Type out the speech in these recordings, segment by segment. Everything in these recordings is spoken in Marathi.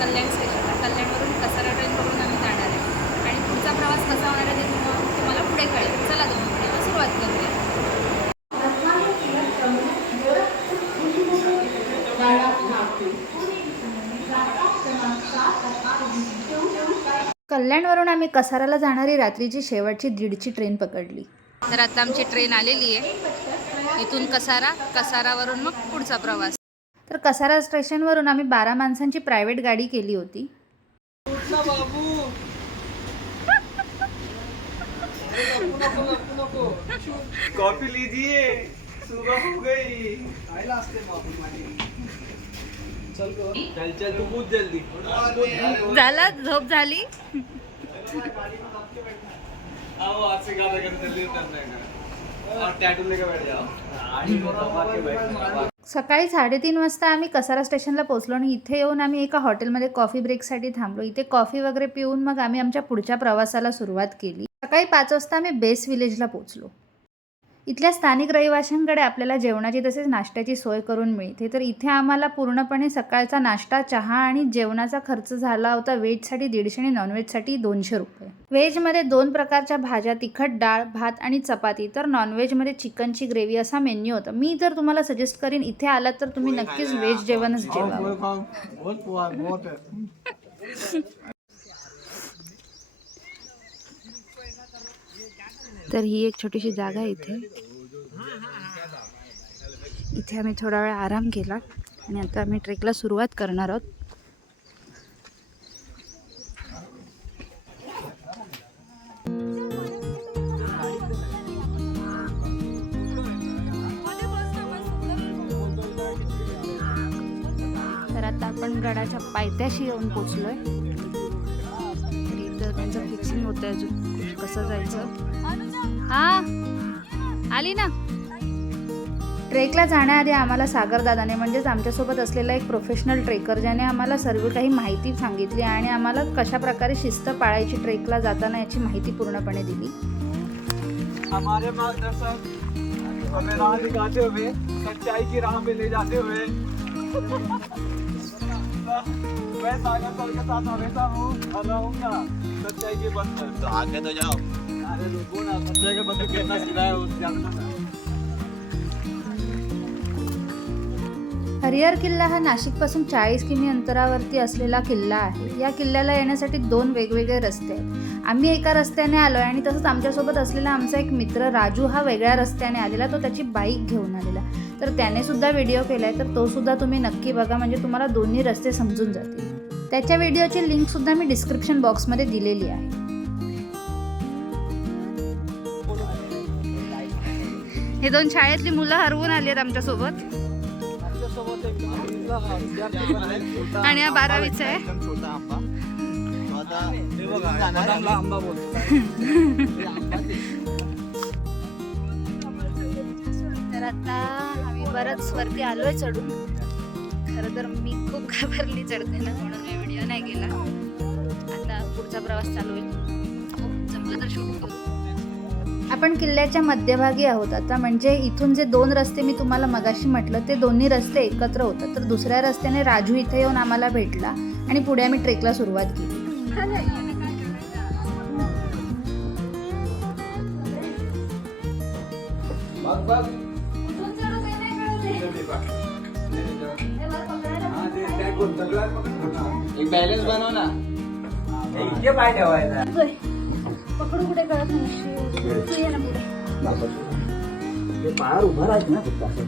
कल्याण स्टेशनला. कल्याणवरून कसारा ट्रेन पकडून आम्ही जाणार आहे आणि पुढचा प्रवास कसा होणार आहे ते तुम्हाला पुढे कळेल. चला तर मग व्हिडिओला सुरुवात करूया. कल्याणवरून आम्ही कसाराला जाणारी रात्रीची शेवटची 1:30ची ट्रेन पकडली. तर आता आमची ट्रेन आलेली आहे. इथून कसारा, कसारावरून मग पुढचा प्रवास. तर कसारा स्टेशनवरून आम्ही 12 माणसांची प्रायव्हेट गाडी केली होती. कॉफी लीजिए, सुबह हो गई. चल चल तू बहुत जल्दी. झाला, झोप झाली. आओ आज से गाना जल्दी करना है और टैटू लेकर बैठ जाओ. सकाळी 3:30 वाजता आम्ही कसारा स्टेशनला पोहोचलो आणि इथे येऊन आम्ही एका हॉटेलमध्ये कॉफी ब्रेकसाठी थांबलो. इथे कॉफी वगैरे पिऊन मग आम्ही आमच्या पुढच्या प्रवासाला सुरुवात केली. सकाळी 5 वाजता आम्ही बेस विलेजला पोहोचलो. इथल्या स्थानिक रहिवाशांकडे आपल्याला जेवणाची तसेच नाश्त्याची सोय करून मिळते. तर इथे आम्हाला पूर्णपणे सकाळचा नाश्ता, चहा आणि जेवणाचा खर्च झाला होता व्हेजसाठी 150 आणि नॉनव्हेजसाठी 200 रुपये. व्हेजमध्ये 2 प्रकारच्या भाज्या, तिखट डाळ, भात आणि चपाती. तर नॉनव्हेजमध्ये चिकनची ग्रेव्ही असा मेन्यू होता. मी तर तुम्हाला सजेस्ट करीन इथे आलात तर तुम्ही नक्कीच व्हेज जेवणच जेवावं. तर ही एक छोटीशी जागा आहे इथे. इथे आम्ही थोडा वेळ आराम केला आणि आता आम्ही ट्रेकला सुरुवात करणार आहोत. तर आता आपण गडाच्या पायथ्याशी येऊन पोचलोय. तर इथं त्यांचं फिक्सिंग होतं अजून कसं जायचं. हा आली ना. ट्रेकला जाण्याआधी आम्हाला सागरदादाने म्हणजेच आमच्यासोबत असलेला एक प्रोफेशनल ट्रेकर ज्याने आम्हाला सर्व काही माहिती सांगितली आणि आम्हाला कशा प्रकारे शिस्त पाळायची ट्रेकला जाताना याची माहिती पूर्णपणे दिली. हमारे मार्गदर्शक हमें राह दिखाते हुए, सच्चाई की राह पे ले जाते हुए मैं सागर सर के साथ हमेशा हूँ और रहूँगा सच्चाई के पथ पर. तो आगे तो जाओ. अरे रुको ना, सच्चाई के पथ पे कितना सीधा है उस जानना ना. हरिहर किल्ला हा नाशिकपासून 40 किमी अंतरावरती असलेला किल्ला आहे. या किल्ल्याला येण्यासाठी 2 वेगवेगळे रस्ते आहेत. आम्ही एका रस्त्याने आलो आणि तसंच आमच्यासोबत असलेला आमचा एक मित्र राजू हा वेगळ्या रस्त्याने आलेला. तो त्याची बाईक घेऊन आलेला. तर त्याने सुद्धा व्हिडिओ केलाय. तर तो सुद्धा तुम्ही नक्की बघा म्हणजे तुम्हाला दोन्ही रस्ते समजून जातील. त्याच्या व्हिडिओची लिंक सुद्धा मी डिस्क्रिप्शन बॉक्समध्ये दिलेली आहे. हे 2 शाळेतली मुलं हरवून आली आहेत आमच्यासोबत आणि हा 12वीचा आहे. तर आता आम्ही बरंच वरती आलोय चढून. खरं तर मी खूप घाबरली चढताना म्हणून मी व्हिडिओ नाही केला. आता पुढचा प्रवास चालू आहे. जमलं तर शूट करू. आपण किल्ल्याच्या मध्यभागी आहोत आता. म्हणजे इथून जे 2 रस्ते मी तुम्हाला मगाशी म्हटलं ते दोन्ही रस्ते एकत्र होतात. तर दुसऱ्या रस्त्याने राजू इथे येऊन आम्हाला भेटला आणि पुढे आम्ही ट्रेकला सुरुवात केली. एक बॅलन्स बनव ना. इतके पाय ठेवायचा. पकडू कुठे कळत नाही. पायावर उभा राहायचं ना फक्त.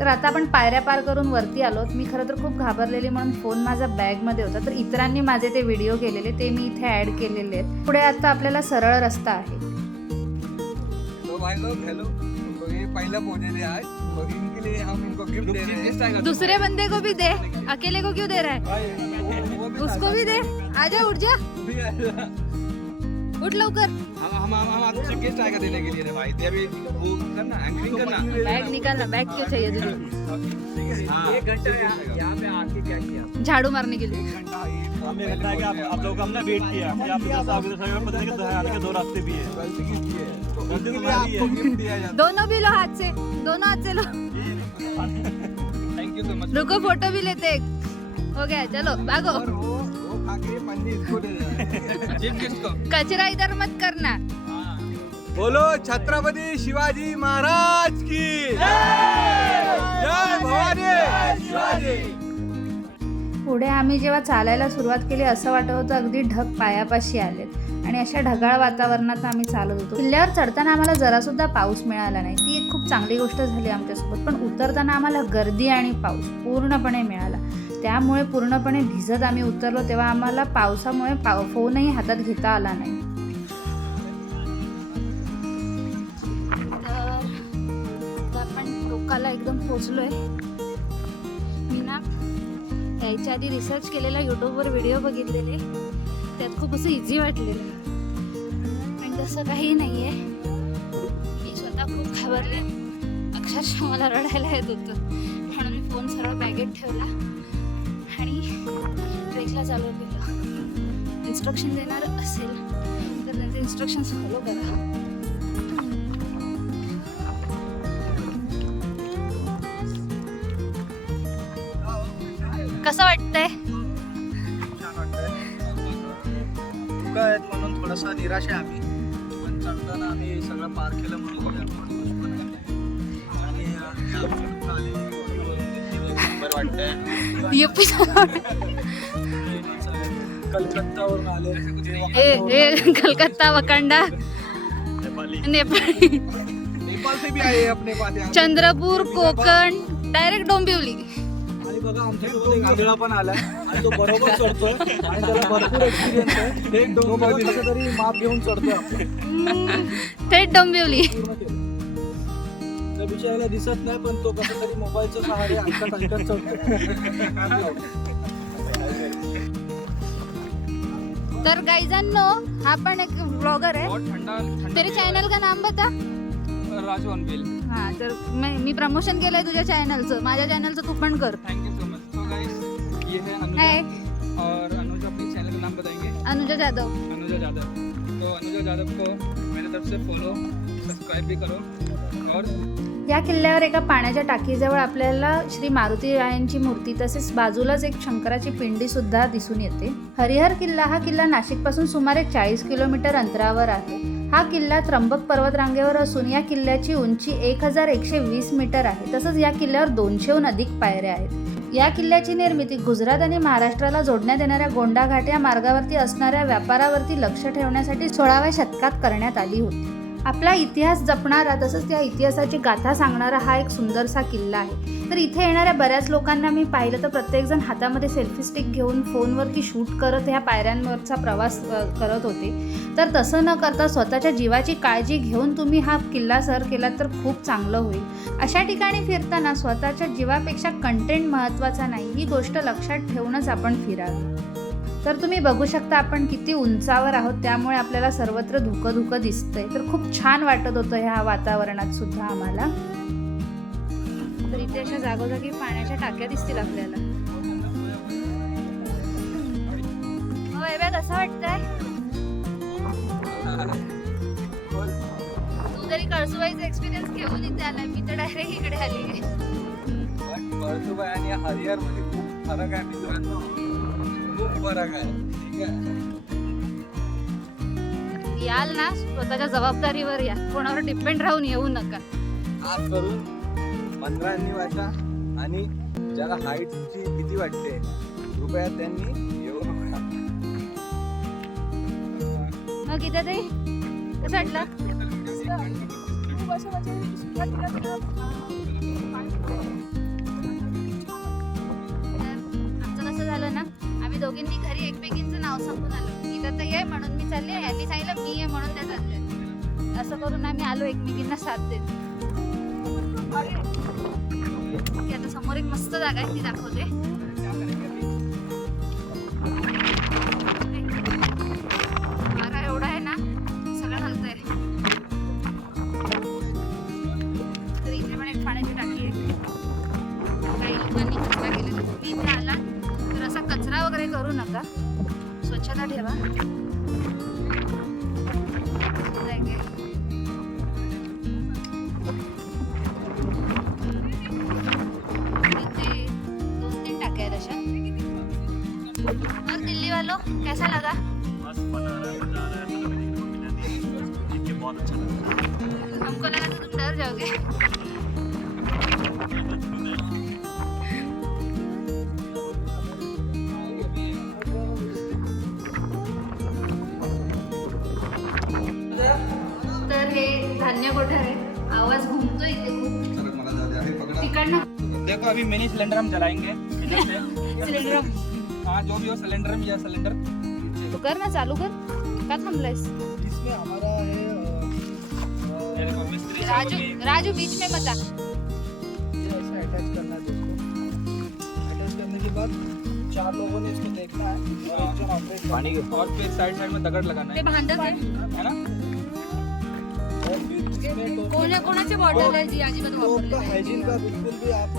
तर आता आपण पायऱ्या पार करून वरती आलोत. मी खरं तर खूप घाबरलेली म्हणून फोन माझा बॅगमध्ये होता. तर इतरांनी माझे ते व्हिडिओ केलेले ते मी इथे ॲड केलेले आहेत. पुढे आता आपल्याला सरळ रस्ता आहे. हेलो, तो ये पहला पहुंचे आज और इनके लिए हम इनको गिफ्ट दे रहे हैं. दूसरे बंदे को भी दे, अकेले को क्यों दे रहा है? उसको भी दे. आजा, उठ जा, उठ लवकर. हम आपसे गेस्ट आएगा देने के लिए रे भाई. ते अभी वो करना, एंकरिंग करना. बैग निकालना. बैग क्यों चाहिए तुझे? हाँ, 1 घंटा यहाँ पे आके क्या किया? झाड़ू मारने के लिए. हमें लगता है कि आप लोग हमने वेट किया कि आप इधर से आप इधर से पता नहीं कि आने के 2 रास्ते भी है. गलती किसकी है? गलती तुम्हारी है. गिफ्ट दिया जाता दोनों भी लो हाथ से, दोनों हाथ से लो. You so much. रुको फोटो भी लेते एक। हो गया चलो भागो। वो खा के पन्नी इसको दे दे। चीफ गेस्ट को कचरा इधर मत करना। बोलो छत्रपति शिवाजी महाराज की जय भवानी शिवाजी। पुढे आम्ही जेव्हा चालायला सुरुवात केली असं वाटत होतं अगदी ढग पायापाशी आलेत आणि अशा ढगाळ वातावरणात आम्ही चालत होतो। किल्ल्यावर चढताना आम्हाला जरासुद्धा पाऊस मिळाला नाही, ती एक खूप चांगली गोष्ट झाली आमच्यासोबत। पण उतरताना आम्हाला गर्दी आणि पाऊस पूर्णपणे मिळाला, त्यामुळे पूर्णपणे भिजत आम्ही उतरलो। तेव्हा आम्हाला पावसामुळे फोनही हातात घेता आला नाही। तर आपण टोकाला एकदम पोचलोय। मी ना यायच्या आधी रिसर्च केलेला यूट्यूबवर व्हिडिओ बघितलेले, त्यात खूप असं इझी वाटलेलं, पण तसं काही नाही आहे। मी स्वतः खूप घाबरले, अक्षरशः मला रडायला येत होतं, म्हणून मी फोन सरळ बॅगेत ठेवला आणि ट्रेकला चालू केलं। इन्स्ट्रक्शन देणार असेल तर त्यांचे इन्स्ट्रक्शन्स फॉलो करा। कसं वाटतंय? छान वाटतंय। धुकं आहेत म्हणून थोडासा निराश आहे आम्ही, पण चढताना आम्ही सगळं पार केलं म्हणून आणि नंबर वाटतंय। युपी कलकत्तावरून आले, ए कलकत्ता वकांडा नेपाळी नेपाल से भी आए अपने पास यहाँ। चंद्रपूर कोकण डायरेक्ट डोंबिवली। आणि बघा आमच्याकडे एक आंधळा पण आलाय आणि तो बरोबर चढतोय आणि त्याला भरपूर एक्सपिरियन्स आहे। एक दोन कसं तरी माप घेऊन चढतोय आपण थेट डोंबिवली। पूर्ण केलं। त्या बिचारायला दिसत नाही, पण तो कसं तरी मोबाईलच्या सहारे ऐकत चढतोय। तर गाइजांनो, हा पण एक ब्लॉगर है। तेरे चॅनल का नाम बता। राजू अनबिल। हाँ, तर मी प्रमोशन केलंय तुझ्या चॅनलचं, माझ्या चॅनलचं तू पण कर। Thank you so much. तो गाइस ये है अनुजा हाय, और अनुजा अपने चैनल का नाम बताएंगे। अनुजा जाधव। अनुजा जाधव। तो अनुजा जाधव को मेरी तरफ से फॉलो सब्सक्राइब भी करो। और या किल्ल्यावर एका पाण्याच्या टाकीजवळ आपल्याला श्री मारुती रायांची मूर्ती तसेच बाजूलाच एक शंकराची पिंडी सुद्धा दिसून येते। हरिहर किल्ला हा किल्ला नाशिकपासून सुमारे 40 किलोमीटर अंतरावर आहे। हा किल्ला त्र्यंबक पर्वतरांगेवर असून या किल्ल्याची उंची 1120 मीटर आहे। तसंच या किल्ल्यावर 200हून अधिक पायऱ्या आहेत। या किल्ल्याची निर्मिती गुजरात आणि महाराष्ट्राला जोडण्यात येणाऱ्या गोंडा घाट या मार्गावरती असणाऱ्या व्यापारावरती लक्ष ठेवण्यासाठी 16व्या शतकात करण्यात आली होती। आपला इतिहास जपणारा तसंच त्या इतिहासाची गाथा सांगणारा हा एक सुंदरसा किल्ला आहे। तर इथे येणाऱ्या बऱ्याच लोकांना मी पाहिलं तर प्रत्येकजण हातामध्ये सेल्फी स्टिक घेऊन फोनवरती शूट करत ह्या पायऱ्यांवरचा प्रवास करत होते। तर तसं न करता स्वतःच्या जीवाची काळजी घेऊन तुम्ही हा किल्ला सर केलात तर खूप चांगलं होईल। अशा ठिकाणी फिरताना स्वतःच्या जीवापेक्षा कंटेंट महत्त्वाचा नाही, ही गोष्ट लक्षात ठेवूनच आपण फिरावी। तर तुम्ही बघू शकता आपण किती उंचावर आहोत, त्यामुळे आपल्याला सर्वत्र धुकं धुकं दिसतंय। तर खूप छान वाटत होतं ह्या वातावरणात सुद्धा आम्हाला। तर इथे अशा जागोजागी पाण्याच्या टाक्या दिसतील आपल्याला। कसं वाटतंय? तू जरी कळसुबाईचा एक्सपिरियन्स घेऊन इथे आलाय, मी तर डायरेक्ट इकडे आली आहे। कळसुबाई आणि हरिहर मध्ये खूप फरक आहे मित्रांनो, खूप फरक आहे। ठीक आहे, याल ना स्वतःच्या जबाबदारीवर या, कोणावर डिपेंड राहून येऊ नका। खास करून मंदिरांनी वाचा आणि ज्याला हाईटची भीती वाटते कृपया त्यांनी येऊ नका। मग इथे ते कसं वाटलं? आमचं कसं झालं ना, आम्ही दोघींनी घरी एकमेकींचं नाव सांगून आलो। इथं तर ये म्हणून मी चालले, यांनी सांगितलं मी ये म्हणून त्या चालले। असं करून आम्ही आलो एकमेकींना साथ देत। आता समोर एक मस्त जागा आहे, ती दाखवते। वारा एवढा आहे ना, सगळं हलतंय। तर इथे पण एक पाण्याची टाकी आहे। काही लोकांनी कचरा केलेला, तुम्ही इथे आला तर असा कचरा वगैरे करू नका, स्वच्छता ठेवा। इथे कैसा लगा? मस्त बना रहा है, मजा आ रहा है, मतलब देख के बहुत अच्छा लगा। हमको लगा था तुम डर जाओगे। तर हे धान्य कोठार आहे. आवाज घुमतो इथे खूप. तिकडनं देखो अभी मिनी सिलेंडर हम जलाएंगे इधर से। सिलेंडर हाँ जो भी हो सिलेंडर में, या सिलेंडर तू कर ना, चालू कर. का थांबलायस? इसमें हमारा है ये देखो मिस्त्री राजू राजू बीच में मत आ. ऐसे अटैच करना है इसको। अटैच करने के बाद 4 लोगों ने इसको देखना है और एक जन ऑपरेट पानी के, और फिर साइड में दगड़ लगाना ते है, भांडत आहे. है ना। और फिर इसमें कोणाची बॉटल आहे जी अजिबात वापरली नाही. हाइजीन का बिल्कुल भी आप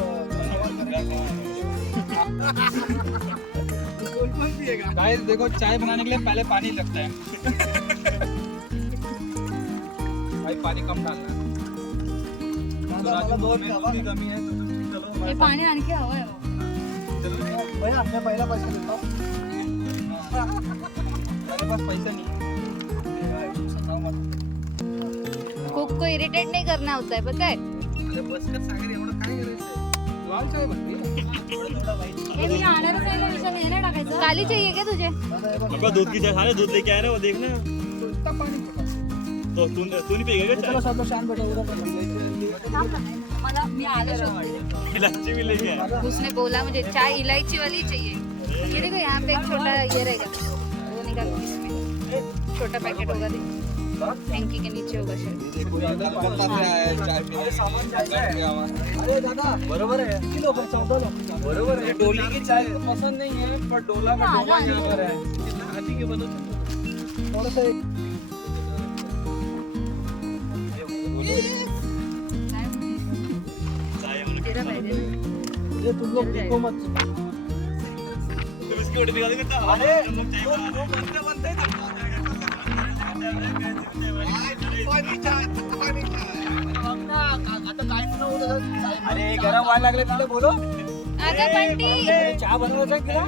सवाल करेंगे। गाइस देखो चाय बनाने के लिए पहले पानी लगता है। भाई पानी कम डालना है। राजू बहुत कमी है तो चलो हे पाणी आणखी हवं आहे. भैया मैं पहला पैसा देता हूँ। मेरे पास पैसा नहीं है। कुक को इरिटेट नहीं करना होता है, पता है. अरे बस कर सागर एवढं काय करायचं? लाल चाय बनते। हे मी आणारच आहे ना, विषय नाही ना टाकायचं. काली चाहिए क्या तुझे? पापा दूध की चाय खाने, दूध लेके आए ना वो देखना। इतना पानी तो तू नहीं पिएगा क्या चलो सब लोग शांत बैठो उधर पर मला मी आले शोधते. चाय? इलायची भी लेके आए। उसने बोला मुझे चाय इलायची वाली चाहिए. ये देखो यहाँ पे एक छोटा ये रहेगा, वो निकाल इसमें छोटा पैकेट होगा. टैंकी के नीचे होगा शायद. अरे दादा बरोबर है, किती लोक 14 लोक बरोबर है. डोली की चाय पसंद नहीं है पर डोला में डोला बराबर है. हाथी के बनो थोड़ा सा तेरा पाहिजे. ये तुम लोग देखो मत. तुम इसकी ऑर्डर निकाल देगा। अरे हम लोग चाय वो बनते बनते अरे गरम व्हायला लागले तिला बोलो. अगं बंटी, चहा बनवायचा की ना?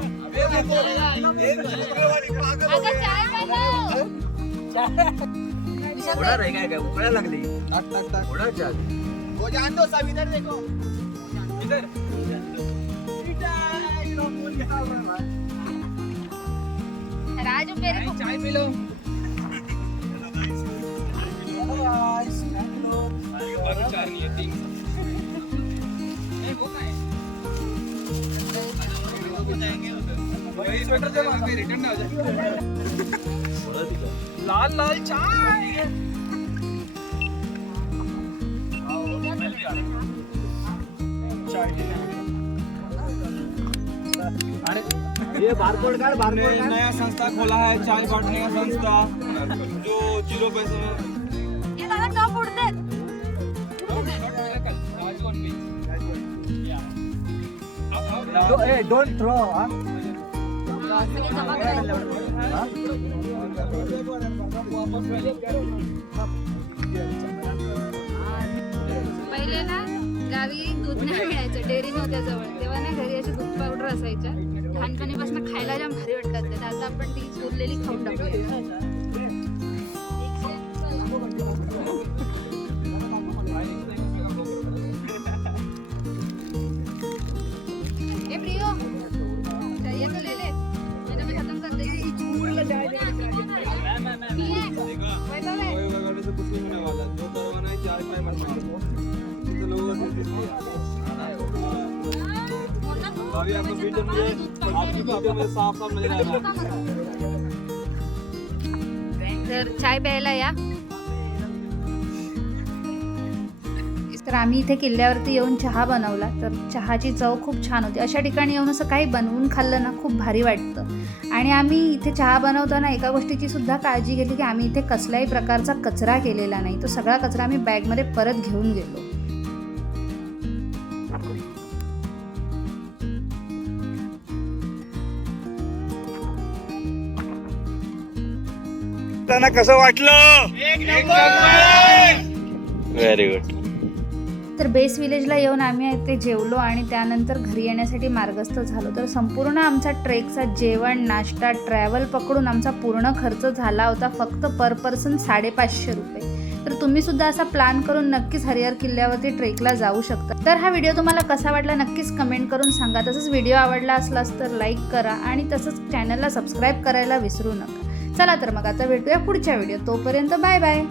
अगं चाय बनव. उडा रे काय उकळायला लागली. टाक टाक टाक उडा चहा. वो जान दो सब इधर देखो. इधर राजू मेरे को चाय पी लो. चार नहीं है 3. नहीं वो क्या है? स्वेटर जब रिटर्न ना हो जाए. लाल लाल चाय. अरे ये बारकोड कार्ड नया संस्था खोला है, चाय बांटने का संस्था, जो 0 पैसे में. हे दादा का फोडते. Don't throw. जमा करायचं. पहिले ना गावी दूध नाही मिळायचं, डेअरी नव्हत्या जवळ, तेव्हा ना घरी अशी दूध पावडर असायच्या. लहानपणीपासून खायला जाम भारी वाटतात ते. आता आपण ती उरलेली खाऊन टाकूया. ए प्रियो, चाहिए तो ले ले, नहीं तो मैं खत्म कर देगी. पैसा ले. से कुछ नहीं होने वाला. जो करवाना है 4 रुपए मत मांगो. तो लोगों से अभी आपको वीडियो में आपकी वीडियो में साफ साफ नजर आ रहा है. तर चाय प्यायला या. तर आम्ही इथे किल्ल्यावरती येऊन चहा बनवला. तर चहाची चव खूप छान होती. अशा ठिकाणी येऊन असं काही बनवून खाल्लं ना खूप भारी वाटतं. आणि आम्ही इथे चहा बनवताना एका गोष्टीची सुद्धा काळजी घेतली की आम्ही इथे कसल्याही प्रकारचा कचरा केलेला नाही. तो सगळा कचरा आम्ही बॅगमध्ये परत घेऊन गेलो. त्यांना कसं वाटलं? Very good. तर बेस विलेजला येऊन आम्ही ते जेवलो आणि त्यानंतर घरी येण्यासाठी मार्गस्थ झालो. तर संपूर्ण आमचा ट्रेकचा जेवण, नाश्ता, ट्रॅव्हल पकडून आमचा पूर्ण खर्च झाला होता फक्त पर पर्सन 550 रुपये. तर तुम्ही सुद्धा असा प्लॅन करून नक्कीच हरिहर किल्ल्यावरती ट्रेकला जाऊ शकता. तर हा व्हिडिओ तुम्हाला कसा वाटला नक्कीच कमेंट करून सांगा. तसंच व्हिडिओ आवडला असलास तर लाईक करा आणि तसंच चॅनलला सबस्क्राईब करायला विसरू नका. चला तर मग आता भेटूया पुढच्या व्हिडिओ. तोपर्यंत बाय बाय.